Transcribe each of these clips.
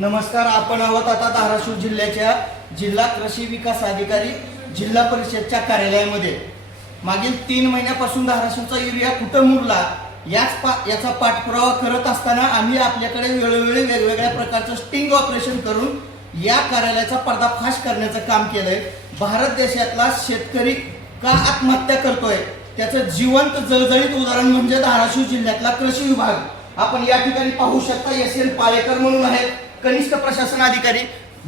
नमस्कार. आपण आहोत आता धाराशिव जिल्ह्याच्या जिल्हा कृषी विकास अधिकारी जिल्हा परिषदच्या कार्यालयामध्ये. मागील 3 महिन्यापासून धाराशिवचा युरिया कुठं मुरला याचा पाठपुरावा करत असताना आम्ही आपल्याकडे वेळोवेळी वेगवेगळ्या प्रकारचं स्टिंग ऑपरेशन करून या कार्यालयाचा पर्दाफाश करण्याचं काम केलंय. भारत देशातला शेतकरी का आत्महत्या करतोय त्याचं जिवंत जळजळीत उदाहरण म्हणजे धाराशिव जिल्ह्यातला कृषी विभाग. आपण या ठिकाणी पाहू शकता एस.एन. पाळेकर म्हणून आहेत कनिष्ठ प्रशासन अधिकारी,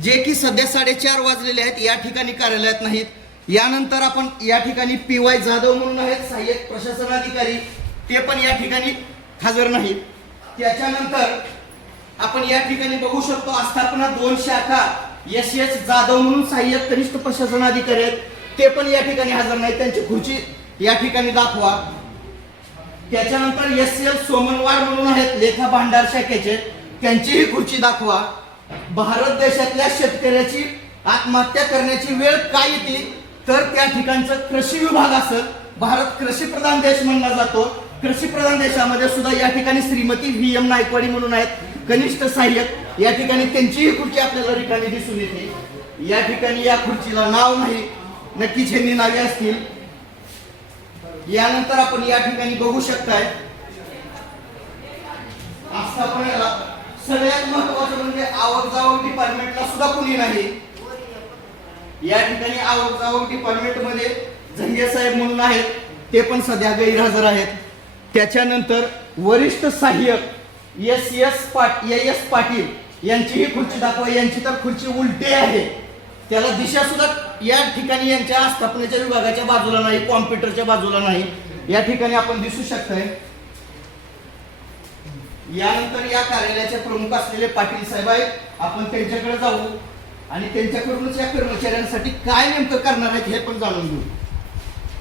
जे की सध्या 4:30 वाजलेले आहेत, या ठिकाणी कार्यालयात नाहीत. यानंतर आपण या ठिकाणी पी.वाय. जाधव म्हणून आहेत सहाय्यक प्रशासन अधिकारी, ते पण या ठिकाणी हजर नाहीत. त्याच्यानंतर आपण या ठिकाणी बघू शकतो आस्थापना 2 शाखा एस.एस. जाधव म्हणून सहाय्यक कनिष्ठ प्रशासन अधिकारी आहेत, ते पण या ठिकाणी हजर नाहीत. त्यांची खुर्ची या ठिकाणी दाखवा. त्याच्यानंतर एस.एल. सोमनवार म्हणून आहेत लेखा भांडार शाखेचे, त्यांचीही खुर्ची दाखवा. भारत देशातल्या शेतकऱ्याची आत्महत्या करण्याची वेळ काय येते तर त्या ठिकाणचं कृषी विभाग असेल. भारत कृषी प्रधान देश म्हणला जातो. कृषी प्रधान देशामध्ये सुद्धा या ठिकाणी श्रीमती व्ही.एम. नायकवाडी म्हणून आहेत कनिष्ठ सहाय्यक, या ठिकाणी त्यांचीही खुर्ची आपल्याला रिकामी दिसून येते. या ठिकाणी या खुर्चीला नाव नाही, नक्कीच ह्यांनी नावे असतील. यानंतर आपण या ठिकाणी बघू शकताय आस्थापनेला सगळ्यात महत्वाचं म्हणजे आवक जावक डिपार्टमेंटला सुद्धा कुणी नाही. या ठिकाणी आवक जावक डिपार्टमेंट मध्ये झंगे साहेब म्हणून आहेत, ते पण सध्या गैरहजर आहेत. त्याच्यानंतर वरिष्ठ सहाय्यक एस पाटील यांचीही खुर्ची दाखवा. यांची तर खुर्ची उलटी आहे, त्याला दिशा सुद्धा या ठिकाणी यांच्या आस्थापनेच्या विभागाच्या बाजूला नाही, कॉम्प्युटरच्या बाजूला नाही, या ठिकाणी आपण दिसू शकतोय. यानंतर या कार्यालयाचे प्रमुख असलेले पाटील साहेब आहेत, आपण त्यांच्याकडे जाऊ आणि त्यांच्याकडूनच या कर्मचाऱ्यांसाठी काय नेमकं करणार आहेत हे पण जाणून घेऊ.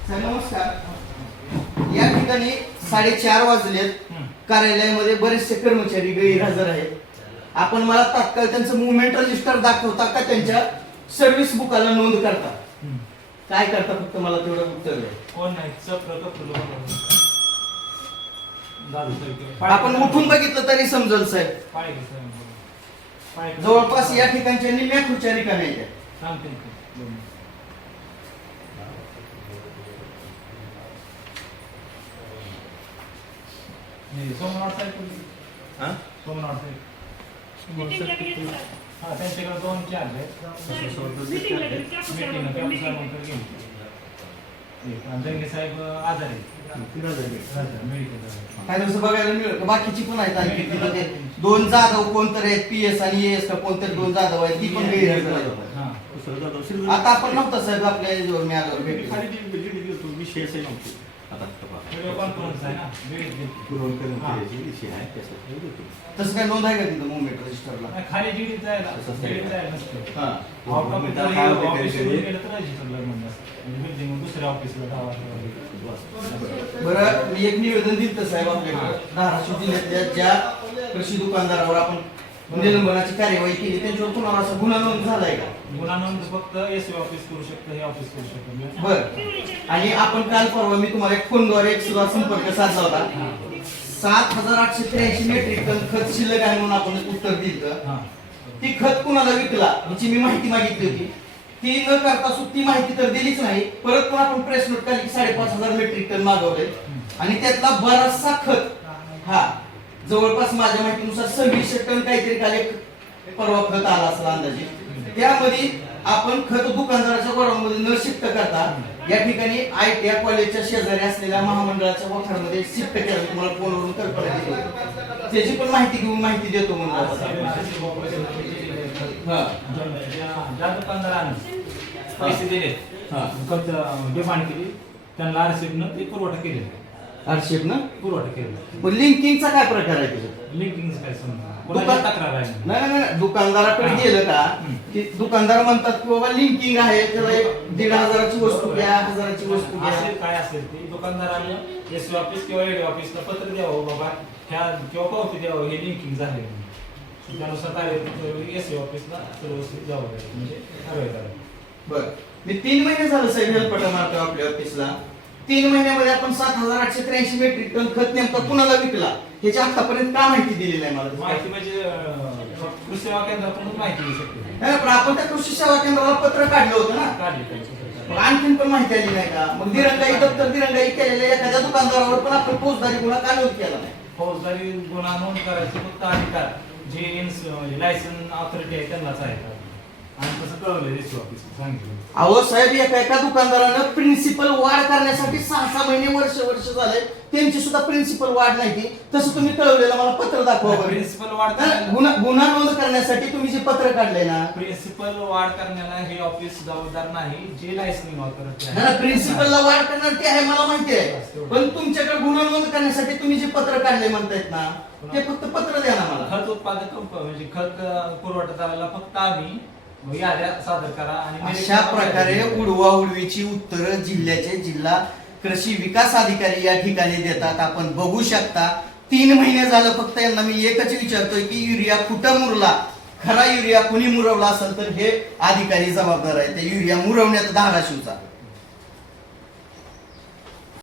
साहेब नमस्कार. या ठिकाणी 4:30 वाजलेत, कार्यालयामध्ये बरेचसे कर्मचारी गैरहजर आहेत. आपण मला तात्काळ त्यांचं मुवमेंट रजिस्टर दाखवता का त्यांच्या सर्व्हिस बुकाला नोंद करता? काय करता फक्त मला तेवढं उत्तर द्या. कोण नाही आपण उठून बघितलं तरी समजेल साहेब. जवळपास या ठिकाणच्या निम्या खुर्च्या रिकाम्या आहेत. त्यांच्याकडे 2 चार्ज आहेत. साहेब आजारी काय दिवस बघायला मिळत. बाकीची पण आहेत आणखी तिथे 2 जाधव कोणतरी आहेत, पी.एस. आणि ए.एस. का कोणतरी 2 जाधव आहेत, ती पण गैरहजर आहेत. आता आपण नव्हतं साहेब आपल्या याच्यावर मी आलो विषय असे नव्हते. व्हिडिओ कॉन्फरन्स आहे ना, तसं काय नोंद आहे का तिथं मुवमेंट रजिस्टरला? खाली जीडी जायला नसते. दुसऱ्या ऑफिसला बरं, मी एक निवेदन दिलं साहेब आपल्याकडे. धाराशिव जिल्ह्यातल्या ज्या कृषी दुकानदारावर आपण निलंबनाची कार्यवाही केली त्यांच्यावर कुणाला असा गुन्हा नोंद झालाय का? गुन्हा नोंद फक्त एसओ ऑफिस करू शकतं, हे ऑफिस करू शकतं. बर. आणि आपण काल परवा मी तुम्हाला एक फोनद्वारे एक सुद्धा संपर्क साधला होता. 7,883 मेट्रिक टन खत शिल्लक आहे म्हणून आपण उत्तर दिलं. ती खत कुणाला विकला याची मी माहिती मागितली होती. ती न करता ती माहिती तर दिलीच नाही. परत पण आपण प्रेस नोट काढली की 5,500 मेट्रिक टन मागवले आणि त्यातला बराचसा खत हा जवळपास माझ्या माहितीनुसार 2600 टन काहीतरी काल एक परवा खत आला असेल अंदाजे. त्यामध्ये आपण खत दुकानदाराच्या गोडाऊनमध्ये न शिफ्ट करता या ठिकाणी ITI कॉलेजच्या शेजारी असलेल्या महामंडळाच्या वखारमध्ये शिफ्ट केलं. तुम्हाला फोनवरून कल्पना दिली होती, त्याची पण माहिती घेऊन माहिती देतो म्हणून. ज्या दुकानदाराने पैसे दिले, डिमांड केली, त्यांना आरसीबीनं ते पुरवठा केलेला. आरक्षेप ना पुरवठा केलेला. पण लिंकिंगचा काय प्रकार आहे त्याच्यात? लिंकिंग काय समजा कोणाची तक्रार आहे? नाही, दुकानदाराकडे गेलं का की दुकानदार म्हणतात की बाबा लिंकिंग आहे, त्याला 1,500ची वस्तू घ्या, 1000ची वस्तू घ्या. असेल काय असेल ते दुकानदाराने एसओ ऑफिस किंवा एडी ऑफिसला पत्र द्यावं, बाबा ह्या किंवा पावती द्यावं, हे लिंकिंग झाले. त्यानुसार एसओ ऑफिसला सर्व द्यावं म्हणजे कारवाई करावी. बरं, मी 3 महिने झालं साहेब हेल्पटा मारतो आपल्या ऑफिसला. 3 महिन्यामध्ये आपण 7,883 मेट्रिक टन खत नेमका कुणाला विकला ह्याची आतापर्यंत का माहिती दिलेली नाही मला माहिती म्हणजे कृषी सेवा केंद्रातूनच माहिती देऊ शकते. नाही, पण आपण त्या कृषी सेवा केंद्राला पत्र काढलं होतं ना, काढली पाहिजे. मग आणखीन पण माहिती आली नाही का? मग दिरंगाई दप्तर दिरंगाई केलेल्या एखाद्या दुकानदारावर पण आपण फौजदारी गुन्हा का नोंद केला नाही? फौजदारी गुन्हा नोंद करायचे फक्त अधिकार जे लायसन ऑथॉरिटी आहे त्यांनाच आहे का? आणि तसं कळवलं रेस्क्यू ऑफिस सांगितलं. अहो साहेब, एका दुकानदारानं प्रिन्सिपल वाढ करण्यासाठी 6 महिने वर्ष झाले, त्यांची सुद्धा प्रिन्सिपल वाढ नाही ती. तसं तुम्ही कळवलेलं मला पत्र दाखवा बरं. प्रिन्सिपल वाढ गुन्हा नोंद करण्यासाठी तुम्ही जे पत्र काढले ना, प्रिन्सिपल वाढ करण्याला हे ऑफिस जबाबदार नाही, जे लायसनिंग ऑथॉरिटी आहे. प्रिन्सिपलला वाढ करणार ते आहे मला माहिती आहे, पण तुमच्याकडे गुन्हा नोंद करण्यासाठी तुम्ही जे पत्र काढले म्हणतायत ना, ते फक्त पत्र द्या ना मला. खत उत्पादक म्हणजे खत पुरवठादाराला फक्त आम्ही याद्या सादर करा आणि अशा प्रकारे उडवाउडवीची उत्तरं जिल्ह्याचे जिल्हा कृषी विकास अधिकारी या ठिकाणी देतात. आपण बघू शकता 3 महिने झालं फक्त यांना मी एकच विचारतोय की युरिया कुठं मुरला, खरा युरिया कुणी मुरवला असेल तर हे अधिकारी जबाबदार आहे त्या युरिया मुरवण्यात धाराशिवचा.